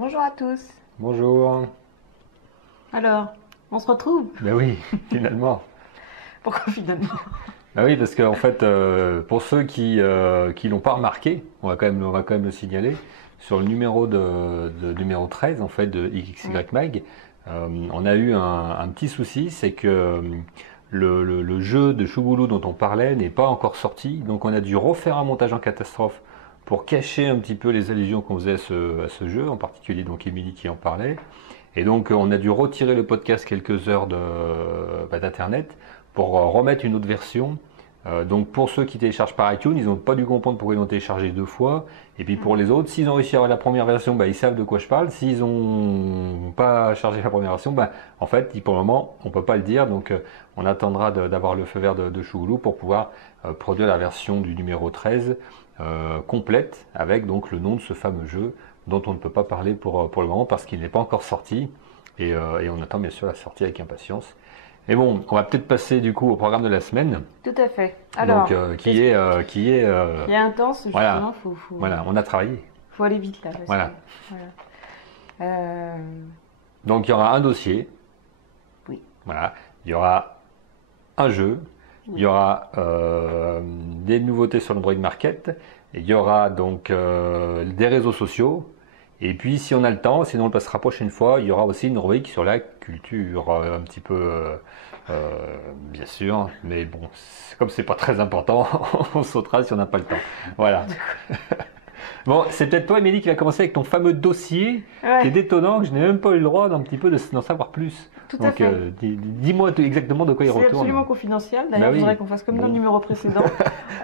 Bonjour à tous. Bonjour. Alors, on se retrouve? Ben oui, finalement. Pourquoi finalement? Ben oui, parce qu'en fait, pour ceux qui l'ont pas remarqué, on va quand même le signaler, sur le numéro 13 en fait de XY Mag, on a eu un petit souci, c'est que le jeu de Chougoulou dont on parlait n'est pas encore sorti, donc on a dû refaire un montage en catastrophe pour cacher un petit peu les allusions qu'on faisait à ce jeu, en particulier donc Émilie qui en parlait. Et donc on a dû retirer le podcast quelques heures d'internet pour remettre une autre version. Donc pour ceux qui téléchargent par iTunes, ils n'ont pas dû comprendre pourquoi ils l'ont téléchargé deux fois. Et puis pour les autres, s'ils ont réussi à avoir la première version, bah, ils savent de quoi je parle. S'ils n'ont pas chargé la première version, bah, en fait, pour le moment, on ne peut pas le dire. Donc on attendra d'avoir le feu vert de Chougoulou pour pouvoir produire la version du numéro 13 complète avec donc le nom de ce fameux jeu dont on ne peut pas parler pour le moment parce qu'il n'est pas encore sorti. Et on attend bien sûr la sortie avec impatience. Mais bon, on va peut-être passer du coup au programme de la semaine. Tout à fait. Alors, Donc, qui est intense, justement, voilà, faut voilà, on a travaillé. faut aller vite là. Parce Voilà. que, voilà. Donc il y aura un dossier. Oui. Voilà. Il y aura un jeu. Oui. Il y aura des nouveautés sur le Android Market. Et il y aura donc des réseaux sociaux. Et puis si on a le temps, sinon on le passera la prochaine fois, il y aura aussi une rubrique sur la culture, un petit peu bien sûr, mais bon, comme c'est pas très important, on sautera si on n'a pas le temps. Voilà. Bon, c'est peut-être toi, Émilie, qui va commencer avec ton fameux dossier Ouais. qui est détonnant, que je n'ai même pas eu le droit d'un petit peu d'en savoir plus. Tout à Donc, fait. dis-moi exactement de quoi il C'est retourne. absolument confidentiel. D'ailleurs, Bah oui. je voudrais qu'on fasse comme dans le Bon. numéro précédent.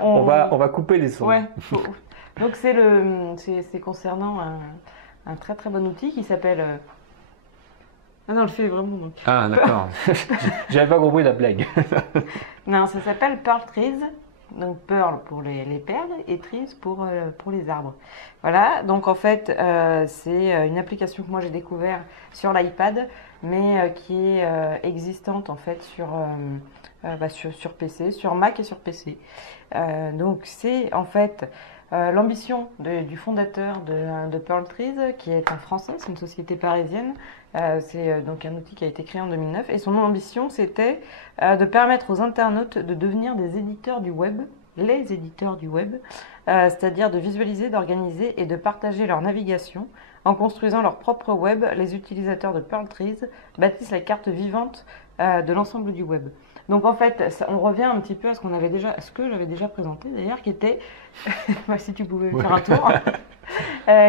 On va couper les sons. Ouais. Donc c'est concernant un très très bon outil qui s'appelle. Ah non, on le fait vraiment donc. Ah, d'accord. J'avais pas compris la blague. Non, ça s'appelle Pearl Trees. Donc Pearl pour les perles et Trees pour les arbres. Voilà, donc en fait c'est une application que moi j'ai découvert sur l'iPad, mais qui est existante en fait sur PC, sur Mac et sur PC. Donc c'est en fait l'ambition du fondateur de Pearl Trees, qui est un Français, c'est une société parisienne. C'est donc un outil qui a été créé en 2009 et son ambition c'était de permettre aux internautes de devenir des éditeurs du web, les éditeurs du web, c'est-à-dire de visualiser, d'organiser et de partager leur navigation. En construisant leur propre web, les utilisateurs de Pearl Trees bâtissent la carte vivante de l'ensemble du web. Donc en fait, on revient un petit peu à ce que j'avais déjà présenté d'ailleurs, qui était, si tu pouvais faire un tour,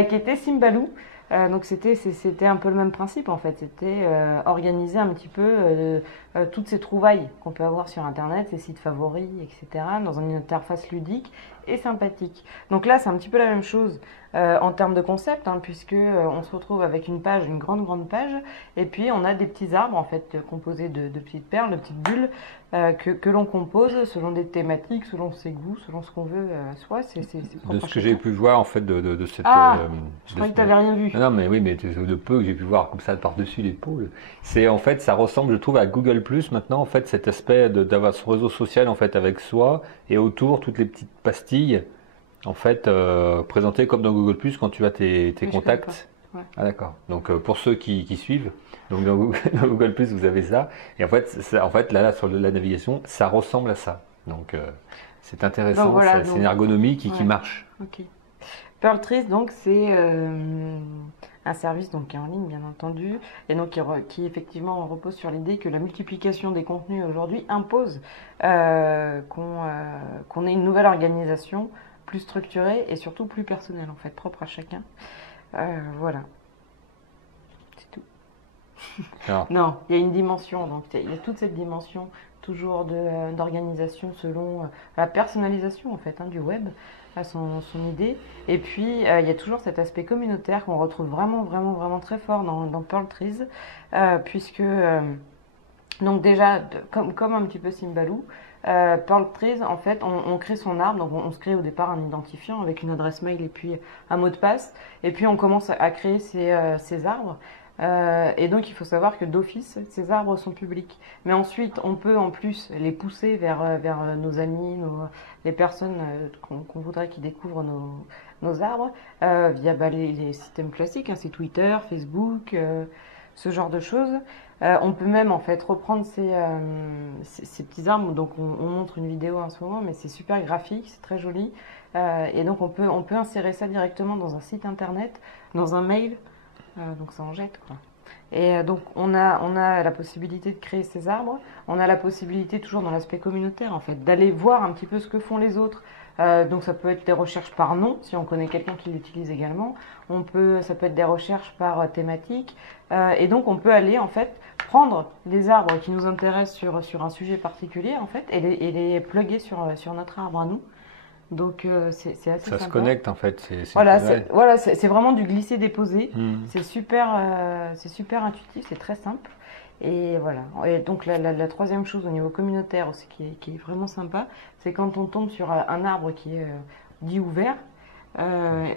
qui était Symbaloo. Donc c'était un peu le même principe en fait, c'était organiser un petit peu toutes ces trouvailles qu'on peut avoir sur internet, ces sites favoris, etc. dans une interface ludique et sympathique. Donc là c'est un petit peu la même chose en termes de concept, hein, puisque on se retrouve avec une page, une grande page, et puis on a des petits arbres en fait composés de petites perles, de petites bulles que l'on compose selon des thématiques, selon ses goûts, selon ce qu'on veut soi. C'est De ce que j'ai pu voir en fait de cette. Ah, je de croyais ce- que tu n'avais rien vu. Non, mais oui, mais de peu que j'ai pu voir comme ça par-dessus l'épaule. C'est en fait, ça ressemble, je trouve, à Google Plus maintenant, en fait, cet aspect d'avoir son réseau social en fait avec soi et autour toutes les petites pastilles, en fait, présentées comme dans Google Plus quand tu as tes Mais je contacts. connais pas. Ouais. Ah d'accord. Donc pour ceux qui suivent, donc dans Google, dans Google Plus vous avez ça. Et en fait, là sur la navigation, ça ressemble à ça. Donc c'est intéressant. Donc voilà, C'est une ergonomie qui ouais. marche. Ok. Pearl Trees, donc c'est un service donc, qui est en ligne bien entendu, et donc qui effectivement repose sur l'idée que la multiplication des contenus aujourd'hui impose qu'on ait une nouvelle organisation plus structurée et surtout plus personnelle en fait, propre à chacun. Voilà. C'est tout. Alors, Non, il y a une dimension, donc il y a toute cette dimension toujours d'organisation selon la personnalisation en fait du web, à son idée. Et puis il y a toujours cet aspect communautaire qu'on retrouve vraiment très fort dans Pearl Trees, puisque donc déjà comme un petit peu Symbaloo, Pearl Trees en fait on crée son arbre, donc on se crée au départ un identifiant avec une adresse mail et puis un mot de passe, et puis on commence à créer ces arbres. Et donc il faut savoir que d'office, ces arbres sont publics. Mais ensuite, on peut en plus les pousser vers nos amis, les personnes qu'on voudrait qui découvrent nos arbres via les systèmes classiques, hein, c'est Twitter, Facebook, ce genre de choses. On peut même en fait reprendre ces petits arbres. Donc on montre une vidéo en ce moment, mais c'est super graphique, c'est très joli. Et donc on peut insérer ça directement dans un site internet, dans un mail. Donc ça en jette quoi. Et donc on a la possibilité de créer ces arbres. On a la possibilité toujours dans l'aspect communautaire en fait d'aller voir un petit peu ce que font les autres. Donc ça peut être des recherches par nom si on connaît quelqu'un qui l'utilise également. Ça peut être des recherches par thématique. Et donc on peut aller en fait prendre des arbres qui nous intéressent sur un sujet particulier en fait et les plugger sur notre arbre à nous. Donc c'est assez sympa. Ça se connecte en fait. C'est vraiment du glisser-déposer. C'est super intuitif, c'est très simple. Et voilà. Et donc la troisième chose au niveau communautaire aussi qui est vraiment sympa, c'est quand on tombe sur un arbre qui est dit ouvert.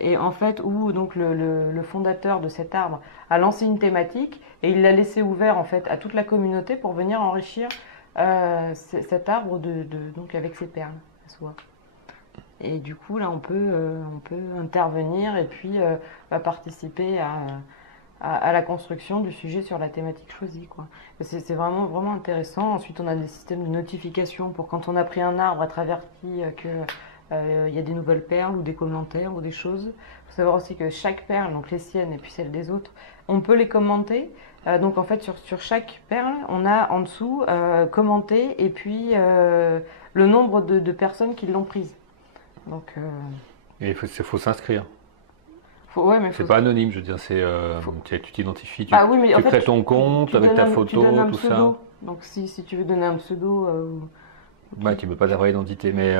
Et en fait où donc le fondateur de cet arbre a lancé une thématique et il l'a laissé ouvert en fait à toute la communauté pour venir enrichir cet arbre donc avec ses perles à soi. Et du coup, là, on peut intervenir et puis participer à la construction du sujet sur la thématique choisie, quoi. C'est vraiment, vraiment intéressant. Ensuite, on a des systèmes de notification pour quand on a pris un arbre, être averti qu'il y a des nouvelles perles ou des commentaires ou des choses. Il faut savoir aussi que chaque perle, donc les siennes et puis celles des autres, on peut les commenter. Donc en fait, sur chaque perle, on a en dessous commenté et puis le nombre de personnes qui l'ont prise. Donc, et il faut s'inscrire. Ouais, c'est pas anonyme, je veux dire, tu t'identifies, tu crées ton compte avec ta photo, tout ça. Donc si tu veux donner un pseudo... tu ne veux pas ta vraie identité, mais...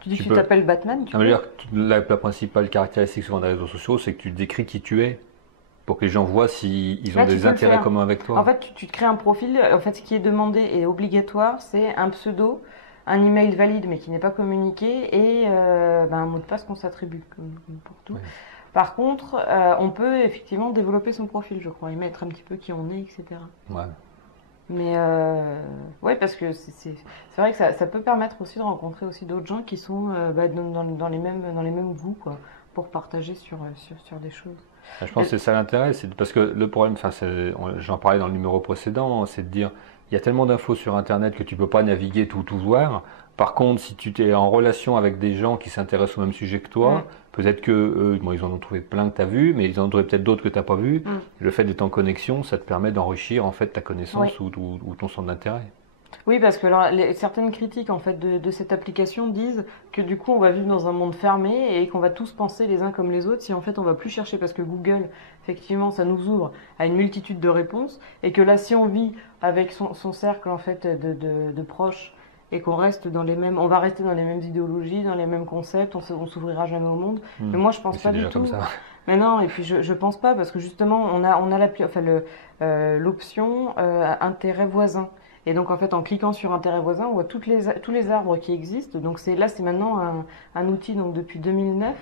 tu dis que tu t'appelles Batman, tu peux. Dire, la principale caractéristique souvent des réseaux sociaux, c'est que tu décris qui tu es, pour que les gens voient s'ils ont des intérêts communs avec toi. En fait, tu te crées un profil. En fait, ce qui est demandé et obligatoire, c'est un pseudo, un email valide mais qui n'est pas communiqué et un mot de passe qu'on s'attribue, comme pour tout. Oui. Par contre, on peut effectivement développer son profil, je crois, et mettre un petit peu qui on est, etc. Ouais. Mais ouais, parce que c'est vrai que ça peut permettre aussi de rencontrer aussi d'autres gens qui sont dans les mêmes goûts, quoi, pour partager sur des choses. Je pense que c'est ça l'intérêt, c'est parce que le problème, j'en parlais dans le numéro précédent, c'est de dire il y a tellement d'infos sur Internet que tu ne peux pas naviguer tout voir. Par contre, si tu es en relation avec des gens qui s'intéressent au même sujet que toi, peut-être que ils en ont trouvé plein que tu as vu, mais ils en ont trouvé peut-être d'autres que tu n'as pas vu. Le fait d'être en connexion, ça te permet d'enrichir en fait ta connaissance ou ton centre d'intérêt. Oui, parce que certaines critiques en fait de cette application disent que du coup on va vivre dans un monde fermé et qu'on va tous penser les uns comme les autres si en fait on va plus chercher, parce que Google effectivement ça nous ouvre à une multitude de réponses et que là si on vit avec son cercle en fait de proches et qu'on reste on va rester dans les mêmes idéologies, dans les mêmes concepts, on s'ouvrira jamais au monde. Mais moi je pense pas du tout. Comme ça. Mais non, et puis je pense pas, parce que justement on a l'option intérêt voisin. Et donc en fait en cliquant sur intérêt voisin, on voit tous les arbres qui existent. Donc c'est maintenant un outil donc depuis 2009.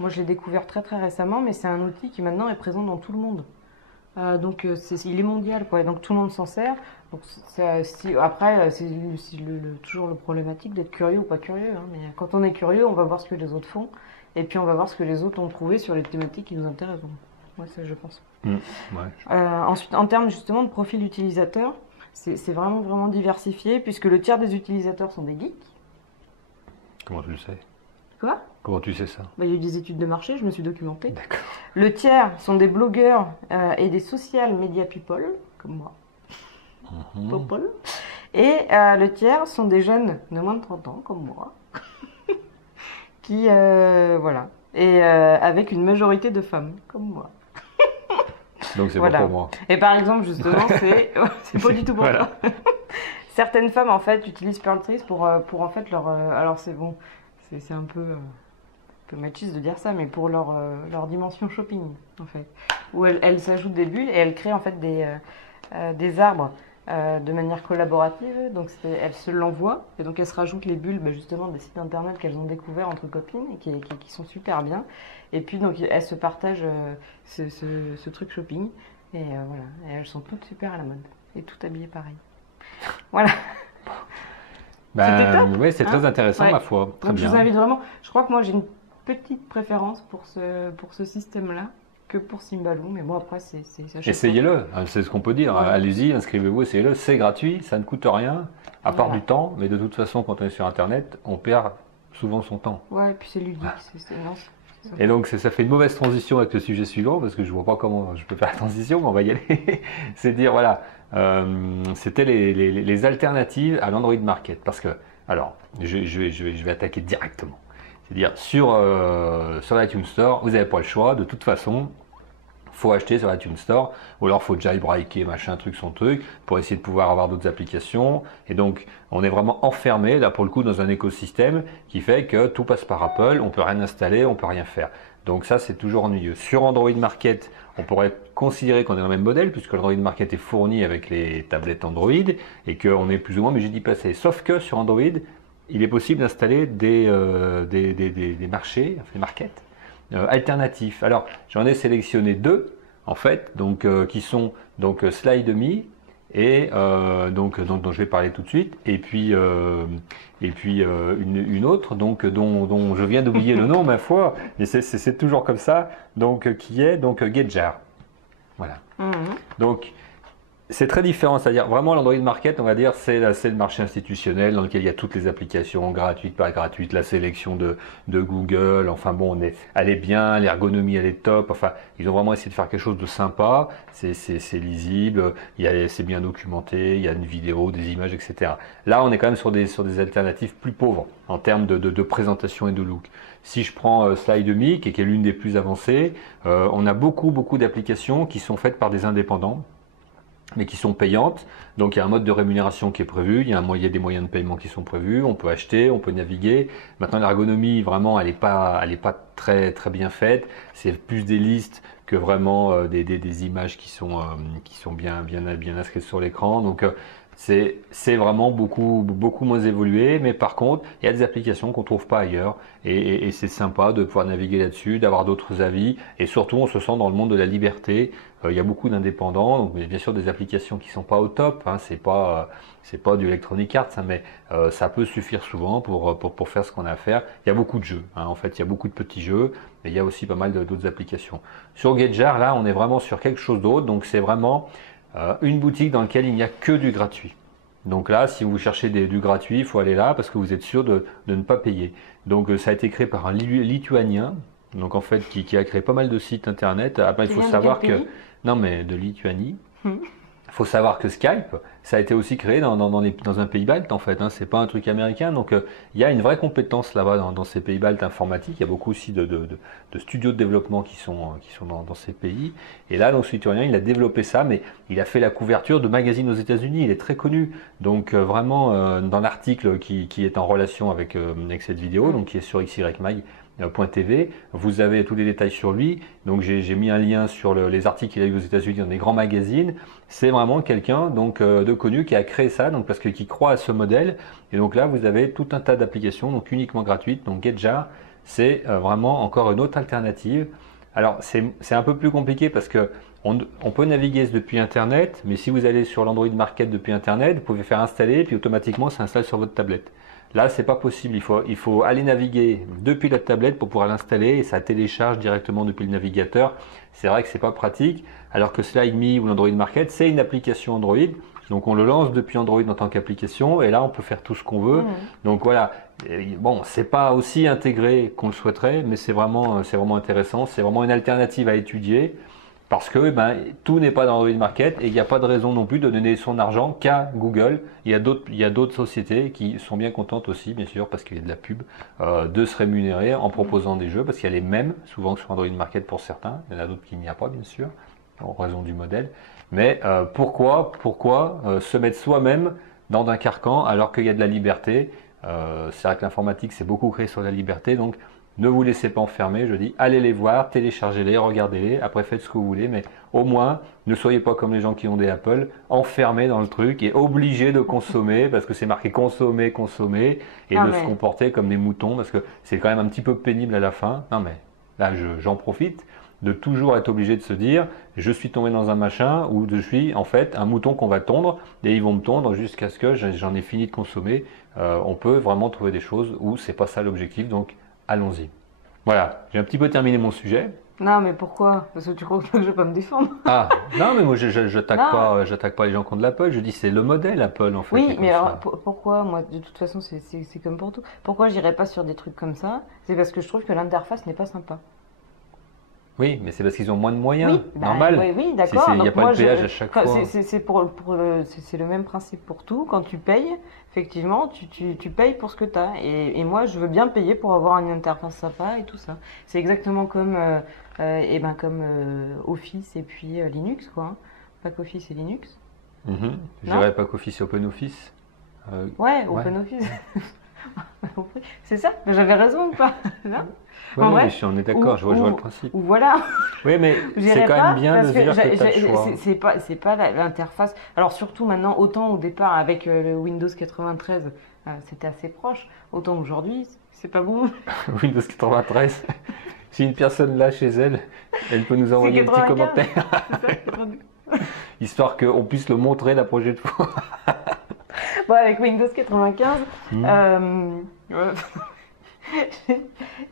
Moi je l'ai découvert très très récemment, mais c'est un outil qui maintenant est présent dans tout le monde. Donc il est mondial, quoi. Et donc tout le monde s'en sert. Donc après c'est toujours le problématique d'être curieux ou pas curieux, hein. Mais quand on est curieux, on va voir ce que les autres font, et puis on va voir ce que les autres ont trouvé sur les thématiques qui nous intéressent. Ouais, ça je pense. Ensuite, en termes justement de profil utilisateur, c'est vraiment vraiment diversifié, puisque le tiers des utilisateurs sont des geeks. Comment tu le sais? Quoi? Comment tu sais ça? Il y a eu des études de marché, je me suis documentée. D'accord. Le tiers sont des blogueurs et des social media people, comme moi. People. Et le tiers sont des jeunes de moins de 30 ans, comme moi. Qui, voilà. Et avec une majorité de femmes, comme moi. Donc c'est pas pour moi. Et par exemple, justement, c'est pas du tout pour toi. Certaines femmes, en fait, utilisent Pearl Trees pour en fait leur... alors c'est bon, c'est un peu machiste de dire ça, mais pour leur dimension shopping, en fait. Où elles s'ajoutent des bulles et elles créent en fait des arbres de manière collaborative. Donc elles se l'envoient et donc elles se rajoutent les bulles, justement des sites internet qu'elles ont découverts entre copines et qui sont super bien. Et puis donc elles se partagent ce truc shopping et voilà. Et elles sont toutes super à la mode et toutes habillées pareil. Voilà. Oui, c'est très intéressant, ma foi. Très donc bien. Je vous invite vraiment. Je crois que moi j'ai une petite préférence pour ce système-là que pour Symbaloo, mais bon après ça change pas. Essayez-le, hein, c'est ce qu'on peut dire. Voilà. Allez-y, inscrivez-vous, essayez-le. C'est gratuit, ça ne coûte rien, à part Voilà. du temps. Mais de toute façon, quand on est sur Internet, on perd souvent son temps. Ouais, et puis c'est ludique, non, c'est ça. Et donc, ça fait une mauvaise transition avec le sujet suivant, parce que je ne vois pas comment je peux faire la transition, mais on va y aller. C'est dire, voilà, c'était les alternatives à l'Android Market. Parce que, alors, je vais attaquer directement. C'est-à-dire, sur l'iTunes Store, vous n'avez pas le choix. De toute façon, faut acheter sur l'iTunes Store, ou alors faut jailbreaker, machin, truc, son truc, pour essayer de pouvoir avoir d'autres applications. Et donc, on est vraiment enfermé, là, pour le coup, dans un écosystème qui fait que tout passe par Apple, on peut rien installer, on peut rien faire. Donc ça, c'est toujours ennuyeux. Sur Android Market, on pourrait considérer qu'on est dans le même modèle, puisque l'Android Market est fourni avec les tablettes Android, et qu'on est plus ou moins obligé d'y passer. Sauf que sur Android, il est possible d'installer des marchés, des markets, alternatifs. Alors, j'en ai sélectionné deux, en fait, donc, qui sont donc SlideMe et dont je vais parler tout de suite, et puis une autre donc dont je viens d'oublier le nom, ma foi, mais c'est toujours comme ça, donc qui est donc Getjar. Voilà. Donc c'est très différent, c'est-à-dire vraiment l'Android Market, on va dire, c'est le marché institutionnel dans lequel il y a toutes les applications gratuites, pas gratuites, la sélection de Google, enfin bon, elle est bien, l'ergonomie elle est top, enfin ils ont vraiment essayé de faire quelque chose de sympa, c'est lisible, c'est bien documenté, il y a une vidéo, des images, etc. Là on est quand même sur des alternatives plus pauvres en termes de présentation et de look. Si je prends SlideMe, qui est l'une des plus avancées, on a beaucoup d'applications qui sont faites par des indépendants, mais qui sont payantes. Donc il y a un mode de rémunération qui est prévu, il y a des moyens de paiement qui sont prévus, on peut acheter, on peut naviguer. Maintenant l'ergonomie, vraiment, elle est pas très bien faite. C'est plus des listes que vraiment des images qui sont bien inscrites sur l'écran. Donc c'est vraiment beaucoup moins évolué, mais par contre, il y a des applications qu'on trouve pas ailleurs, et c'est sympa de pouvoir naviguer là-dessus, d'avoir d'autres avis, et surtout on se sent dans le monde de la liberté. Il y a beaucoup d'indépendants, donc bien sûr des applications qui sont pas au top, hein, c'est pas du Electronic Arts, hein, mais ça peut suffire souvent pour faire ce qu'on a à faire. Il y a beaucoup de jeux, hein, en fait, il y a beaucoup de petits jeux, et il y a aussi pas mal d'autres applications. Sur Getjar, là, on est vraiment sur quelque chose d'autre, donc c'est vraiment une boutique dans laquelle il n'y a que du gratuit. Donc là, si vous cherchez du gratuit, il faut aller là parce que vous êtes sûr de ne pas payer. Donc ça a été créé par un Lituanien, donc en fait qui a créé pas mal de sites internet. Après, il faut savoir que non, mais de Lituanie. Il faut savoir que Skype, ça a été aussi créé dans un pays balte en fait, hein, c'est pas un truc américain, donc il y a une vraie compétence là-bas dans ces pays baltes informatiques, il y a beaucoup aussi de studios de développement qui sont dans ces pays, et là donc ce lituanien il a développé ça, mais il a fait la couverture de magazines aux États-Unis, il est très connu, donc vraiment dans l'article qui est en relation avec cette vidéo, donc qui est sur xymag.tv, vous avez tous les détails sur lui, donc j'ai mis un lien sur les articles qu'il a eu aux États-Unis dans des grands magazines. C'est vraiment quelqu'un donc de connu qui a créé ça, donc parce qu'il croit à ce modèle, et donc là vous avez tout un tas d'applications donc uniquement gratuites. Donc Getjar, c'est vraiment encore une autre alternative. Alors c'est un peu plus compliqué parce que on peut naviguer depuis internet, mais si vous allez sur l'Android Market depuis internet, vous pouvez faire installer, puis automatiquement ça installe sur votre tablette. Là, c'est pas possible. Il faut aller naviguer depuis la tablette pour pouvoir l'installer, et ça télécharge directement depuis le navigateur. C'est vrai que c'est pas pratique. Alors que SlideMe ou l'Android Market, c'est une application Android. Donc on le lance depuis Android en tant qu'application, et là on peut faire tout ce qu'on veut. Donc voilà. Bon, c'est pas aussi intégré qu'on le souhaiterait, mais c'est vraiment intéressant. C'est vraiment une alternative à étudier. Parce que tout n'est pas dans Android Market, et il n'y a pas de raison non plus de donner son argent qu'à Google. Il y a d'autres sociétés qui sont bien contentes aussi, bien sûr, parce qu'il y a de la pub, de se rémunérer en proposant des jeux, parce qu'il y a les mêmes, souvent que sur Android Market pour certains. Il y en a d'autres qui n'y a pas, bien sûr, en raison du modèle. Mais pourquoi se mettre soi-même dans un carcan alors qu'il y a de la liberté? C'est vrai que l'informatique, c'est beaucoup créé sur la liberté, donc ne vous laissez pas enfermer, je dis, allez les voir, téléchargez-les, regardez-les, après faites ce que vous voulez, mais au moins, ne soyez pas comme les gens qui ont des Apple, enfermés dans le truc et obligés de consommer, parce que c'est marqué consommer, et de se comporter comme des moutons, parce que c'est quand même un petit peu pénible à la fin. Non mais, là j'en profite, de toujours être obligé de se dire, je suis tombé dans un machin, ou je suis en fait un mouton qu'on va tondre, et ils vont me tondre jusqu'à ce que j'en ai fini de consommer. On peut vraiment trouver des choses où c'est pas ça l'objectif, donc allons-y. Voilà, j'ai un petit peu terminé mon sujet. Non, mais pourquoi? Parce que tu crois que je vais pas me défendre? Ah, non, mais moi, Non. j'attaque pas les gens contre l'Apple. Je dis c'est le modèle Apple, en fait, qui est Oui, comme mais alors ça. pourquoi? Moi, de toute façon, c'est comme pour tout. Pourquoi j'irais pas sur des trucs comme ça? C'est parce que je trouve que l'interface n'est pas sympa. Oui, mais c'est parce qu'ils ont moins de moyens, Oui, bah, normal. oui, oui, d'accord. Il n'y a Donc pas de moi, péage à chaque fois. c'est le même principe pour tout. Quand tu payes, effectivement, tu payes pour ce que tu as. Et moi, je veux bien payer pour avoir une interface sympa et tout ça. C'est exactement comme, comme Office et puis Linux, quoi. Hein. Pas qu'Office et Linux. Mhm. Je Non? dirais pas qu'Office et OpenOffice. Ouais, Ouais. OpenOffice. C'est ça? Mais j'avais raison ou pas? Non? Ouais, En non, mais vrai? on est d'accord, je vois le Ou, principe. ou voilà. Oui, mais c'est J'irai quand même pas bien de parce se que dire que tu as le choix. c'est pas l'interface. Alors surtout maintenant, autant au départ avec le Windows 93, c'était assez proche, autant aujourd'hui, c'est pas bon. Windows 93, si une personne là chez elle, elle peut nous C'est envoyer un petit 95, commentaire, c'est ça, 92. histoire qu'on puisse le montrer la prochaine fois. Bon, avec Windows 95, Hmm. ouais,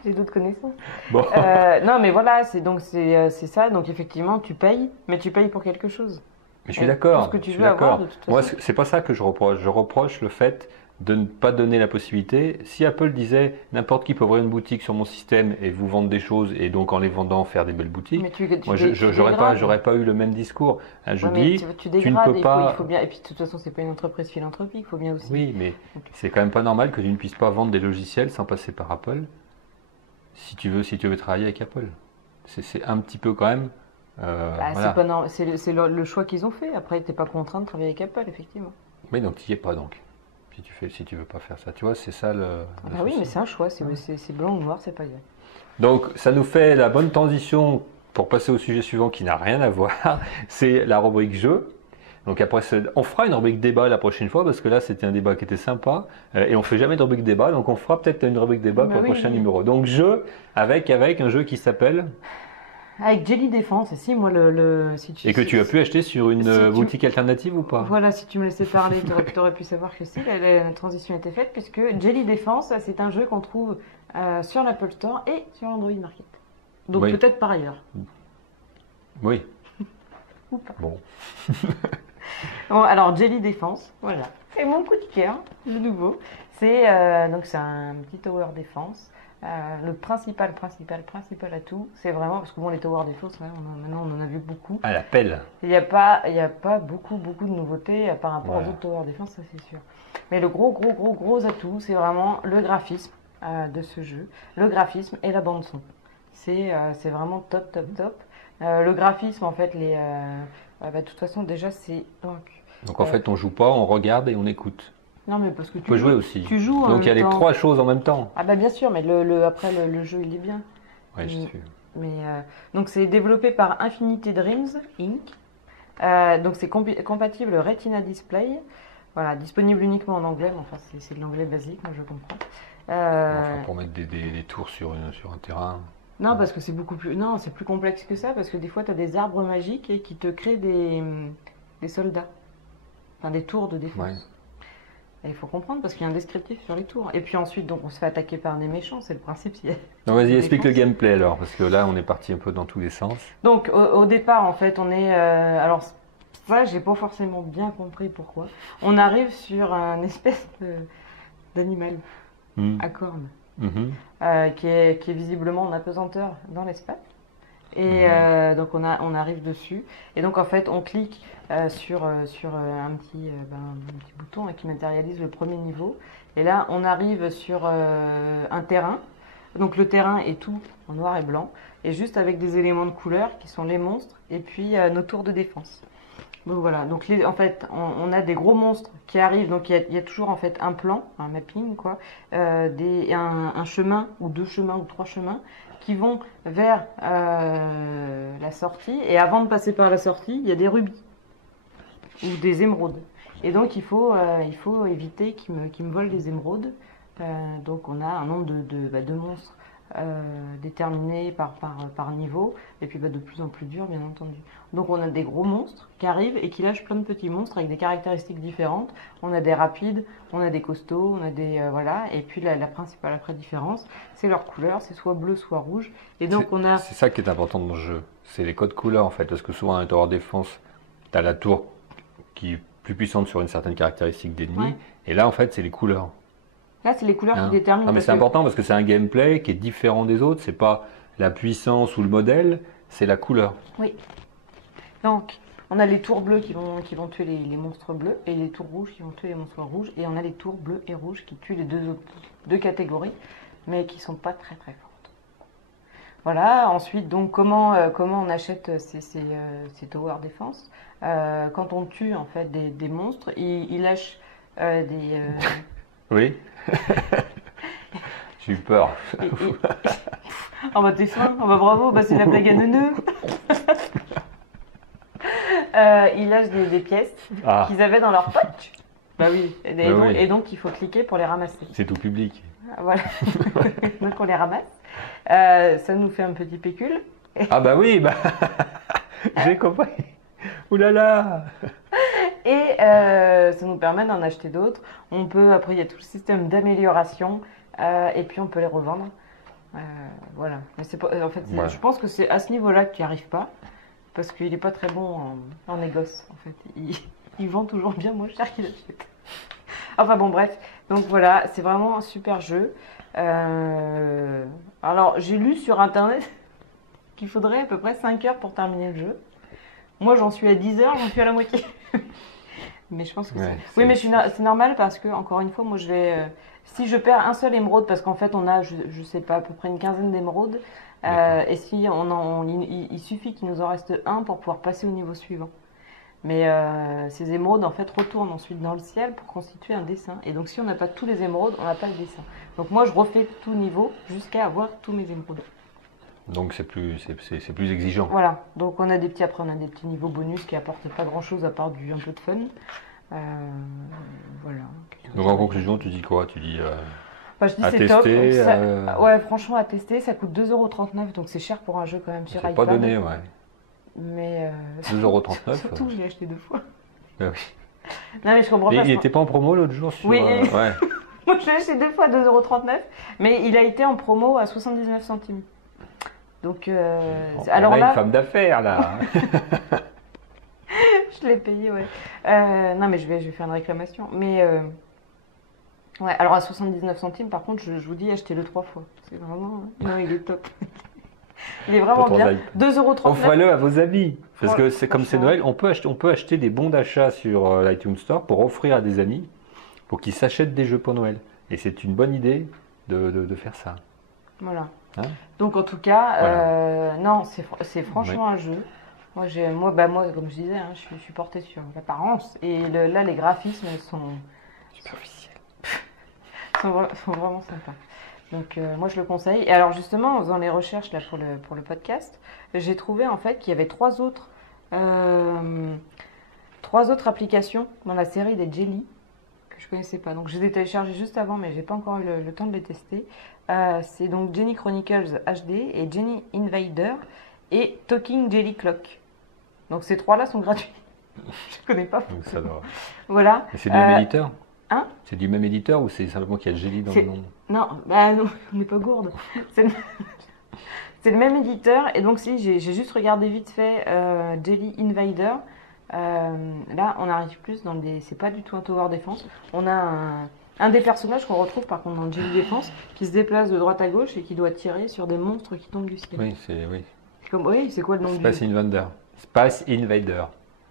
j'ai d'autres connaissances. Bon, Non, mais voilà, c'est ça. Donc effectivement, tu payes, mais tu payes pour quelque chose. mais je suis Et tout ce d'accord, que tu je suis veux avoir, d'accord. de toute Moi, façon. c'est pas ça que je reproche. Je reproche le fait de ne pas donner la possibilité. Si Apple disait n'importe qui peut ouvrir une boutique sur mon système et vous vendre des choses et donc en les vendant faire des belles boutiques, Mais moi, tu j'aurais dégrades. pas eu le même discours. Hein, je Ouais, mais dis, tu tu ne dégrades, peux il faut pas. bien. Et puis de toute façon, c'est pas une entreprise philanthropique, il faut bien aussi. Oui, mais Donc, c'est quand même pas normal que tu ne puisses pas vendre des logiciels sans passer par Apple si tu veux travailler avec Apple. C'est un petit peu quand même. bah, c'est Voilà. pas c'est le choix qu'ils ont fait. Après, t'es pas contraint de travailler avec Apple, effectivement. Mais donc tu n'y es pas donc. Si tu veux pas faire ça, tu vois, c'est ça Ah le bah oui, mais souci. c'est un choix. C'est blanc ou noir, c'est pas grave. Donc ça nous fait la bonne transition pour passer au sujet suivant qui n'a rien à voir. C'est la rubrique jeu. Donc après, on fera une rubrique débat la prochaine fois parce que là c'était un débat qui était sympa et on fait jamais de rubrique débat, donc on fera peut-être une rubrique débat Bah pour le oui, prochain oui. numéro. Donc jeu avec un jeu qui s'appelle Avec Jelly Défense, et si moi si et que tu as pu acheter sur une si tu- boutique alternative ou pas? voilà, si tu me laissais parler, t'aurais pu savoir que si la transition était faite, puisque Jelly Défense, c'est un jeu qu'on trouve sur l'Apple Store et sur l'Android Market. Donc Oui, peut-être par ailleurs. oui. Ou pas. Bon. Bon, alors Jelly Défense, voilà. C'est mon coup de cœur, de nouveau. C'est un petit tower défense. Le principal atout, c'est vraiment parce que bon les tower défense, ouais, maintenant on en a vu beaucoup. À la pelle. Il y a pas beaucoup de nouveautés par rapport aux Voilà. autres tower défense, ça c'est sûr. Mais le gros atout, c'est vraiment le graphisme de ce jeu, le graphisme et la bande son. C'est vraiment top. Le graphisme en fait de toute façon déjà c'est Donc en fait, on joue pas, on regarde et on écoute. non, mais parce que On peut jouer aussi. tu joues en Donc il y a même les temps. trois choses en même temps. Ah bah bien sûr, mais après le jeu il est bien. Ouais, je Mm. suis. Mais donc c'est développé par Infinity Dreams Inc. Donc c'est compatible Retina Display. Voilà, disponible uniquement en anglais, mais enfin c'est de l'anglais basique, moi je comprends. Enfin, pour mettre des tours sur un terrain. Non, parce que c'est beaucoup plus. Non, c'est plus complexe que ça, parce que des fois tu as des arbres magiques et qui te créent des soldats. Enfin des tours de défense. Ouais. Et il faut comprendre parce qu'il y a un descriptif sur les tours. Et puis ensuite, donc on se fait attaquer par des méchants, c'est le principe. Non, vas-y, Des explique le défenses. gameplay alors, parce que là, on est parti un peu dans tous les sens. Donc au départ, en fait, on est. Alors ça, j'ai pas forcément bien compris pourquoi. On arrive sur un espèce d'animal Hmm. à cornes Mhm. qui est visiblement en apesanteur dans l'espace. Et donc on arrive dessus. Et donc en fait, on clique sur un petit bouton qui matérialise le premier niveau. Et là, on arrive sur un terrain. Donc le terrain est tout en noir et blanc. Et juste avec des éléments de couleur qui sont les monstres et puis nos tours de défense. Donc voilà, donc en fait, on a des gros monstres qui arrivent. Donc il y a toujours en fait un plan, un mapping quoi, un chemin ou deux chemins ou trois chemins qui vont vers la sortie. Et avant de passer par la sortie, il y a des rubis ou des émeraudes. Et donc il faut éviter qu'ils me volent des émeraudes. Donc on a un nombre de monstres déterminés par niveau, et puis de plus en plus durs, bien entendu. Donc on a des gros monstres qui arrivent et qui lâchent plein de petits monstres avec des caractéristiques différentes. On a des rapides, on a des costauds, on a des voilà. Et puis la principale après différence, c'est leur couleur, c'est soit bleu, soit rouge. Et donc c'est ça qui est important dans le jeu, c'est les codes couleurs en fait, parce que souvent dans les tower défense, tu as la tour qui est plus puissante sur une certaine caractéristique d'ennemi, et là en fait c'est les couleurs. Là, c'est les couleurs qui déterminent. Non, mais c'est important parce que c'est un gameplay qui est différent des autres. C'est pas la puissance ou le modèle, c'est la couleur. Oui. Donc, on a les tours bleus qui vont tuer les monstres bleus et les tours rouges qui vont tuer les monstres rouges. Et on a les tours bleus et rouges qui tuent les deux catégories, mais qui sont pas très très fortes. Voilà. Ensuite, donc, comment on achète ces tower défense quand on tue en fait des monstres, ils lâchent des... Oui. J'ai eu peur. Oh bah t'es fin, oh bah bravo, bah c'est la blague à neuneu. Ils lâchent des pièces qu'ils avaient dans leur poche. Bah oui. Et donc il faut cliquer pour les ramasser. C'est tout public. Voilà. Donc on les ramasse. Ça nous fait un petit pécule. Ah bah oui, bah j'ai compris. Ouh là là. Et ça nous permet d'en acheter d'autres. On peut, après, il y a tout le système d'amélioration et puis on peut les revendre. Voilà. Mais c'est pas, en fait, je pense que c'est à ce niveau-là que tu n'y arrives pas parce qu'il n'est pas très bon en négoce. En fait, il vend toujours bien moins cher qu'il achète. Enfin bon, bref. Donc voilà, c'est vraiment un super jeu. Alors, j'ai lu sur internet qu'il faudrait à peu près 5 heures pour terminer le jeu. Moi, j'en suis à 10 heures, j'en suis à la moitié. Mais je pense que oui, mais c'est normal parce que, encore une fois, moi, si je perds un seul émeraude, parce qu'en fait, on a, je sais pas, à peu près une quinzaine d'émeraudes, et si il suffit qu'il nous en reste un pour pouvoir passer au niveau suivant. Mais ces émeraudes, en fait, retournent ensuite dans le ciel pour constituer un dessin. Et donc, si on n'a pas tous les émeraudes, on n'a pas le dessin. Donc, moi, je refais tout niveau jusqu'à avoir tous mes émeraudes. Donc c'est plus exigeant. Voilà, donc on a des petits niveaux bonus qui apportent pas grand chose à part un peu de fun. Voilà. Donc en conclusion, tu dis quoi? Tu dis je dis à c'est tester, top. Ouais, franchement à tester, ça coûte 2,39 €, donc c'est cher pour un jeu quand même sur iPad. C'est pas donné, ouais. Mais 2,39 €. Surtout, je l'ai acheté 2 fois. Ben oui. Non mais je comprends pas. Il n'était pas en promo l'autre jour sur. Oui. Ouais. Moi je l'ai acheté 2 fois à 2,39 €, mais il a été en promo à 79 centimes. Donc, alors là, une femme d'affaires là. Je l'ai payé, ouais. Non, mais je vais faire une réclamation. Mais ouais, alors à 79 centimes, par contre, je vous dis, achetez-le 3 fois. C'est vraiment. Non, il est top. Il est vraiment bien. 2,39 €. Offrez-le à vos amis. Parce que c'est comme c'est Noël, on peut acheter des bons d'achat sur l'iTunes Store pour offrir à des amis pour qu'ils s'achètent des jeux pour Noël. Et c'est une bonne idée de faire ça. Voilà. Hein? Donc en tout cas, non, c'est franchement un jeu. Moi, comme je disais, hein, je suis portée sur l'apparence. Et là, les graphismes sont superficiels. sont vraiment sympas. Donc moi, je le conseille. Et alors justement, en faisant les recherches là, pour le podcast, j'ai trouvé en fait qu'il y avait trois autres applications dans la série des Jelly que je connaissais pas. Donc je les ai téléchargées juste avant, mais j'ai pas encore eu le temps de les tester. C'est donc Jenny Chronicles HD et Jenny Invader et Talking Jelly Clock. Donc ces trois-là sont gratuits. Je connais pas. Donc ça doit... Voilà. Et c'est du même éditeur? Hein? C'est du même éditeur ou c'est simplement qu'il y a Jelly dans le nom? Non, bah non, on n'est pas gourde. C'est le même éditeur. Et donc si, j'ai juste regardé vite fait Jelly Invader. Là, on arrive plus dans des... C'est pas du tout un tower défense. On a un des personnages qu'on retrouve par contre dans Jelly Défense qui se déplace de droite à gauche et qui doit tirer sur des monstres qui tombent du ciel. Oui, c'est quoi le nom Space Invader. Space Invader.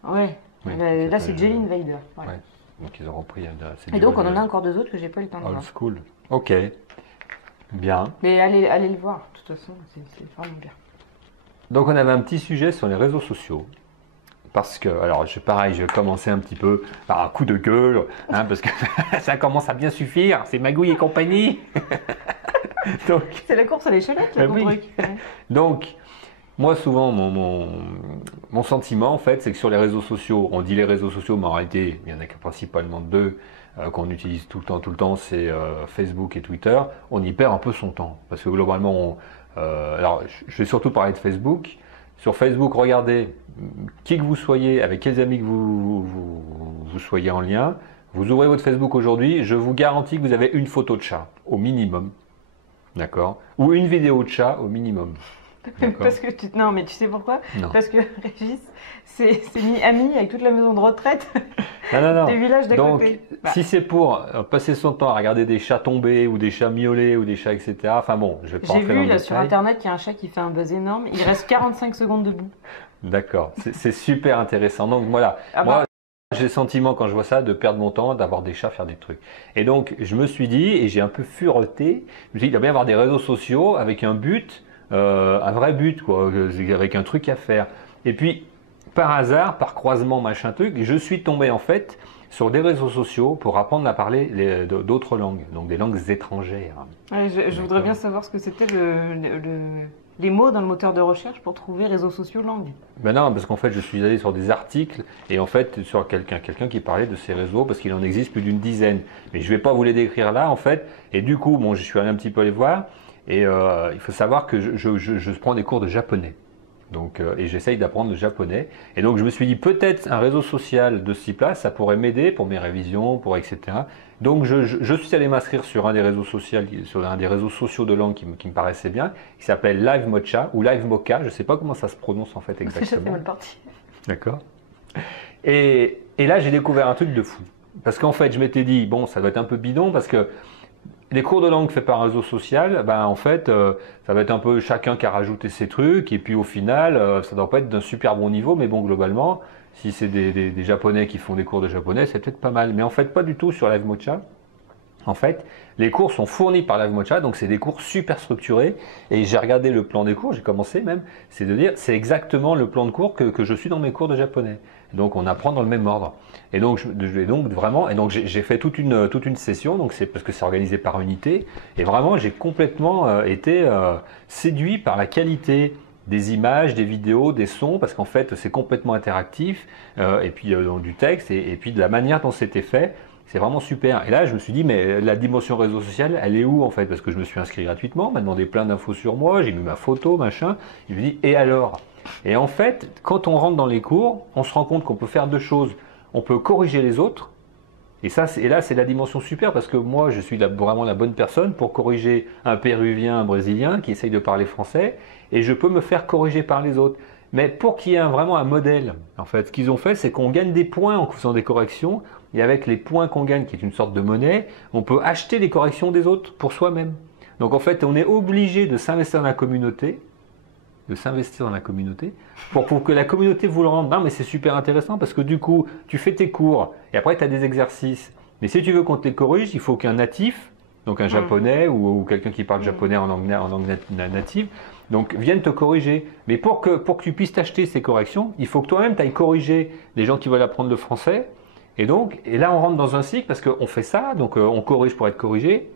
Ouais. Oui, là, c'est Jelly Invader. Voilà. Ouais. Donc ils ont repris. Et donc on en a encore deux autres que j'ai pas eu le temps de voir. Old school. Ok. Bien. Mais allez le voir. De toute façon, c'est vraiment bien. Donc on avait un petit sujet sur les réseaux sociaux. Parce que, alors je vais commencer un petit peu par un coup de gueule, hein, parce que ça commence à bien suffire, c'est Magouille et compagnie. C'est la course à l'échalette, là, ton truc. Donc, Moi, souvent, mon sentiment, en fait, c'est que sur les réseaux sociaux, on dit les réseaux sociaux, mais en réalité, il y en a principalement deux qu'on utilise tout le temps, c'est Facebook et Twitter. On y perd un peu son temps. Parce que globalement, alors, je vais surtout parler de Facebook. Sur Facebook, regardez qui que vous soyez, avec quels amis que vous soyez en lien. Vous ouvrez votre Facebook aujourd'hui, je vous garantis que vous avez une photo de chat, au minimum. D'accord? Ou une vidéo de chat, au minimum. Parce que non, mais tu sais pourquoi? Non. Parce que Régis c'est mis ami avec toute la maison de retraite Non. du village d'à Donc, côté. si c'est pour passer son temps à regarder des chats tomber ou des chats miaulés ou des chats, etc. Enfin bon, je vais pas J'ai rentrer vu dans là le sur détail. internet qu'il y a un chat qui fait un buzz énorme. Il reste 45 secondes debout. D'accord, c'est super intéressant. Donc voilà, Ah bah, moi j'ai le sentiment quand je vois ça de perdre mon temps, d'avoir des chats faire des trucs. Et donc je me suis dit, et j'ai un peu fureté, je me suis dit il doit bien y avoir des réseaux sociaux avec un but, un vrai but, quoi, avec un truc à faire. Et puis par hasard, par croisement, machin truc, je suis tombé en fait sur des réseaux sociaux pour apprendre à parler d'autres langues, donc des langues étrangères. ouais, je voudrais bien savoir ce que c'était les mots dans le moteur de recherche pour trouver réseaux sociaux langue. Ben non, parce qu'en fait, je suis allé sur des articles et en fait, sur quelqu'un qui parlait de ces réseaux parce qu'il en existe plus d'une dizaine. Mais je vais pas vous les décrire là, en fait. Et du coup, bon, je suis allé un petit peu les voir et il faut savoir que je prends des cours de japonais. Donc, et j'essaye d'apprendre le japonais. Et donc, je me suis dit, peut-être un réseau social de ce type-là, ça pourrait m'aider pour mes révisions, pour etc. Donc, je suis allé m'inscrire sur un des réseaux sociaux, de langue qui me paraissait bien, qui s'appelle Live Mocha ou Live Mocha. Je ne sais pas comment ça se prononce en fait C'est exactement. mal parti. D'accord. Et là, j'ai découvert un truc de fou. Parce qu'en fait, je m'étais dit, bon, ça doit être un peu bidon parce que les cours de langue faits par un réseau social, ben en fait, ça va être un peu chacun qui a rajouté ses trucs, et puis au final, ça ne doit pas être d'un super bon niveau, mais bon, globalement, si c'est des Japonais qui font des cours de japonais, c'est peut-être pas mal. Mais en fait, pas du tout sur Live Mocha. En fait, les cours sont fournis par Live Mocha, donc c'est des cours super structurés. Et j'ai regardé le plan des cours, j'ai commencé même, c'est de dire, c'est exactement le plan de cours que je suis dans mes cours de japonais. Donc on apprend dans le même ordre. Et donc, j'ai fait toute une session, donc c'est parce que c'est organisé par unité. Et vraiment, j'ai complètement été séduit par la qualité des images, des vidéos, des sons, parce qu'en fait, c'est complètement interactif, et puis du texte, et puis de la manière dont c'était fait. C'est vraiment super. Et là, je me suis dit, mais la dimension réseau social, elle est où en fait? Parce que je me suis inscrit gratuitement, on m'a demandé plein d'infos sur moi, j'ai mis ma photo, machin. Je me dis, et alors? Et en fait, quand on rentre dans les cours, on se rend compte qu'on peut faire deux choses. On peut corriger les autres. Et là, c'est la dimension super parce que moi, je suis vraiment la bonne personne pour corriger un Péruvien, un Brésilien qui essaye de parler français. Et je peux me faire corriger par les autres. Mais pour qu'il y ait vraiment un modèle, en fait, ce qu'ils ont fait, c'est qu'on gagne des points en faisant des corrections. Et avec les points qu'on gagne, qui est une sorte de monnaie, on peut acheter les corrections des autres pour soi-même. Donc en fait, on est obligé de s'investir dans la communauté, pour que la communauté vous le rende. Non, mais c'est super intéressant parce que du coup, tu fais tes cours et après tu as des exercices. Mais si tu veux qu'on te les corrige, il faut qu'un natif, donc un japonais ou quelqu'un qui parle japonais en langue native, donc vienne te corriger. Mais pour que tu puisses t'acheter ces corrections, il faut que toi-même tu ailles corriger les gens qui veulent apprendre le français. Et là on rentre dans un cycle parce qu'on fait ça, donc on corrige pour être corrigé.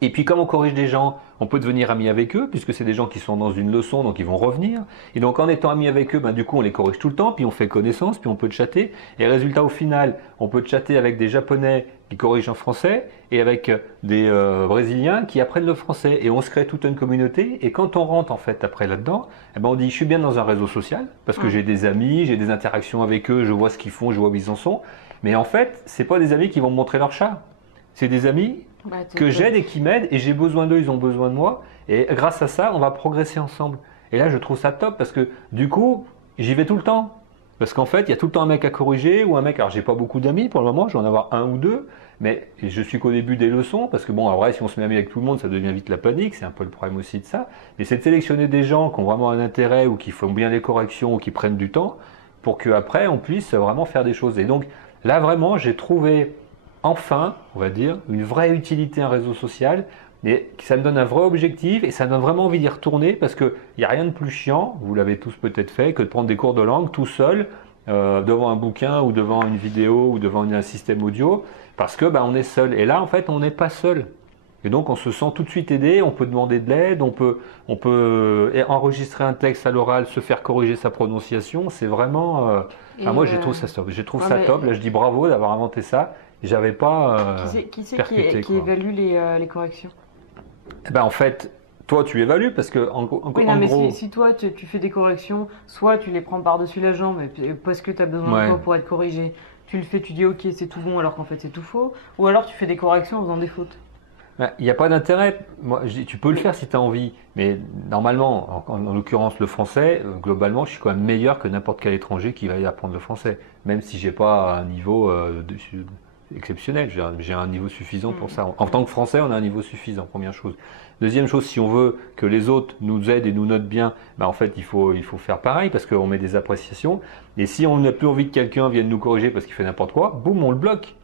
Et puis comme on corrige des gens, on peut devenir ami avec eux, puisque c'est des gens qui sont dans une leçon, donc ils vont revenir. Et donc en étant ami avec eux, ben, du coup on les corrige tout le temps, puis on fait connaissance, puis on peut chatter. Et résultat au final, on peut chatter avec des Japonais qui corrigent en français, et avec des Brésiliens qui apprennent le français. Et on se crée toute une communauté, et quand on rentre en fait après là-dedans, eh ben, on dit je suis bien dans un réseau social, parce que j'ai des amis, j'ai des interactions avec eux, je vois ce qu'ils font, je vois où ils en sont. Mais en fait, c'est pas des amis qui vont me montrer leur chat. C'est des amis que j'aide et qui m'aident et j'ai besoin d'eux, ils ont besoin de moi. Et grâce à ça, on va progresser ensemble. Et là, je trouve ça top parce que du coup, j'y vais tout le temps. Parce qu'en fait, il y a tout le temps un mec à corriger ou un mec. Alors, j'ai pas beaucoup d'amis pour le moment, je vais en avoir un ou deux. Mais je suis qu'au début des leçons parce que bon, en vrai, si on se met ami avec tout le monde, ça devient vite la panique. C'est un peu le problème aussi de ça. Mais c'est de sélectionner des gens qui ont vraiment un intérêt ou qui font bien les corrections ou qui prennent du temps pour qu'après, on puisse vraiment faire des choses. Et donc, là, vraiment, j'ai trouvé enfin, on va dire, une vraie utilité à un réseau social, et ça me donne un vrai objectif et ça me donne vraiment envie d'y retourner parce qu'il n'y a rien de plus chiant, vous l'avez tous peut-être fait, que de prendre des cours de langue tout seul devant un bouquin ou devant une vidéo ou devant un système audio parce que on est seul. Et là, en fait, on n'est pas seul. Et donc on se sent tout de suite aidé, on peut demander de l'aide, on peut enregistrer un texte à l'oral, se faire corriger sa prononciation. C'est vraiment... moi je trouve ça top. Je trouve ça top. Là je dis bravo d'avoir inventé ça. J'avais pas qui c'est percuté, qui quoi. évalue les corrections? Eh ben, en fait, toi tu évalues parce que Oui, non, en mais gros... si toi tu fais des corrections, soit tu les prends par-dessus la jambe parce que tu as besoin de toi pour être corrigé, tu le fais, tu dis ok c'est tout bon alors qu'en fait c'est tout faux, ou alors tu fais des corrections en faisant des fautes. Il n'y a pas d'intérêt. Moi, je dis, tu peux le faire si tu as envie, mais normalement, en l'occurrence le français, globalement, je suis quand même meilleur que n'importe quel étranger qui va y apprendre le français, même si j'ai pas un niveau exceptionnel. J'ai un niveau suffisant pour ça. En tant que Français, on a un niveau suffisant, première chose. Deuxième chose, si on veut que les autres nous aident et nous notent bien, en fait, il faut faire pareil parce qu'on met des appréciations. Et si on n'a plus envie que quelqu'un vienne nous corriger parce qu'il fait n'importe quoi, boum, on le bloque.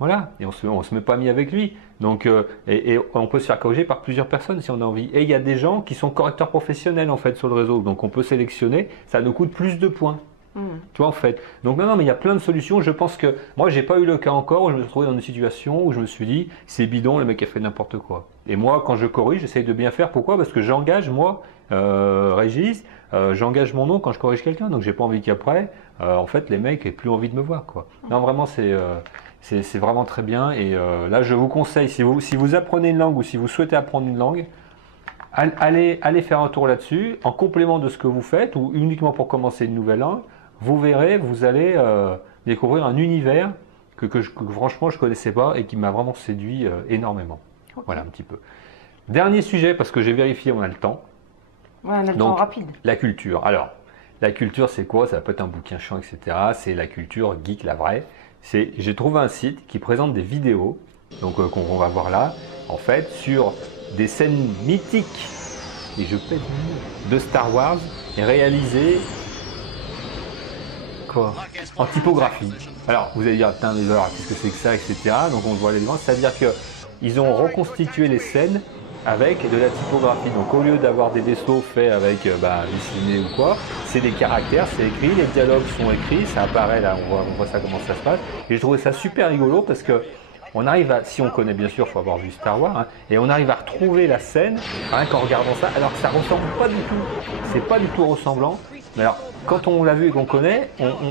Voilà, et on se met pas mis avec lui. Donc, et on peut se faire corriger par plusieurs personnes si on a envie. Et il y a des gens qui sont correcteurs professionnels en fait sur le réseau. Donc on peut sélectionner, ça nous coûte plus de points. Tu vois en fait. Donc non, mais il y a plein de solutions. Je pense que moi j'ai pas eu le cas encore où je me suis trouvé dans une situation où je me suis dit c'est bidon, le mec a fait n'importe quoi. Et moi quand je corrige, j'essaye de bien faire. Pourquoi? Parce que j'engage moi, Régis, j'engage mon nom quand je corrige quelqu'un. Donc j'ai pas envie qu'après, en fait les mecs aient plus envie de me voir quoi. Non vraiment c'est vraiment très bien et là je vous conseille, si vous apprenez une langue ou si vous souhaitez apprendre une langue, allez faire un tour là-dessus, en complément de ce que vous faites ou uniquement pour commencer une nouvelle langue, vous verrez, vous allez découvrir un univers que franchement je ne connaissais pas et qui m'a vraiment séduit énormément. Okay. Voilà un petit peu. Dernier sujet, parce que j'ai vérifié, on a le temps. Ouais, on a le temps rapide. La culture. Alors, la culture c'est quoi? Ça peut être un bouquin chiant, etc. C'est la culture geek, la vraie. J'ai trouvé un site qui présente des vidéos, donc qu'on va voir là, en fait, sur des scènes mythiques, et je pète de Star Wars, réalisées en typographie. Alors, vous allez dire, putain, mais alors, qu'est-ce que c'est que ça, etc. Donc on voit les différences, c'est-à-dire qu'ils ont reconstitué les scènes avec de la typographie. Donc au lieu d'avoir des vaisseaux faits avec dessiné ou quoi, c'est des caractères, c'est écrit, les dialogues sont écrits, ça apparaît là, on voit ça comment ça se passe. Et je trouvais ça super rigolo parce que on arrive à, si on connaît bien sûr, il faut avoir vu Star Wars, hein, et on arrive à retrouver la scène rien qu'en regardant ça, alors que ça ressemble pas du tout, c'est pas du tout ressemblant. Mais alors, quand on l'a vu et qu'on connaît,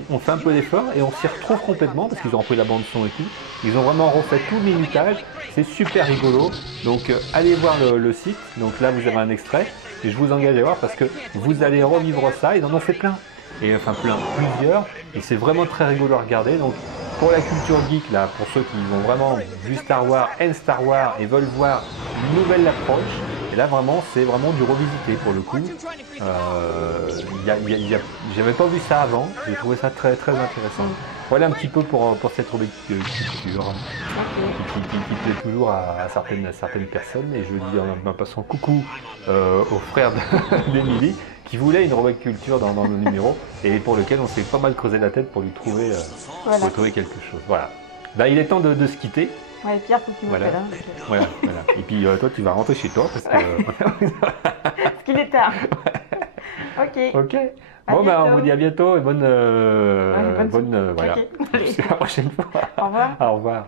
on fait un peu d'effort et on s'y retrouve complètement parce qu'ils ont repris la bande son et tout. Ils ont vraiment refait tout le minutage. C'est super rigolo. Donc allez voir le site. Donc là vous avez un extrait et je vous engage à voir parce que vous allez revivre ça. Ils en ont fait plein. Et enfin plusieurs. Et c'est vraiment très rigolo à regarder. Donc pour la culture geek là, pour ceux qui ont vraiment vu Star Wars, aiment Star Wars et veulent voir une nouvelle approche. Et là vraiment c'est vraiment du revisité pour le coup. J'avais pas vu ça avant, j'ai trouvé ça très très intéressant. Voilà un petit peu pour cette rubrique culture qui plaît toujours à certaines personnes. Et je dis en passant coucou au frère d'Emilie qui voulait une rubrique culture dans le numéro et pour lequel on s'est pas mal creusé la tête pour lui trouver, quelque chose. Voilà. Ben, il est temps de se quitter. Ouais, Pierre, faut que tu m'appelles. Voilà. Et puis toi, tu vas rentrer chez toi parce que. Parce qu'il est tard. Ok. Bon, on vous dit à bientôt et bonne. Voilà. Jusqu'à la prochaine fois. Au revoir. Au revoir.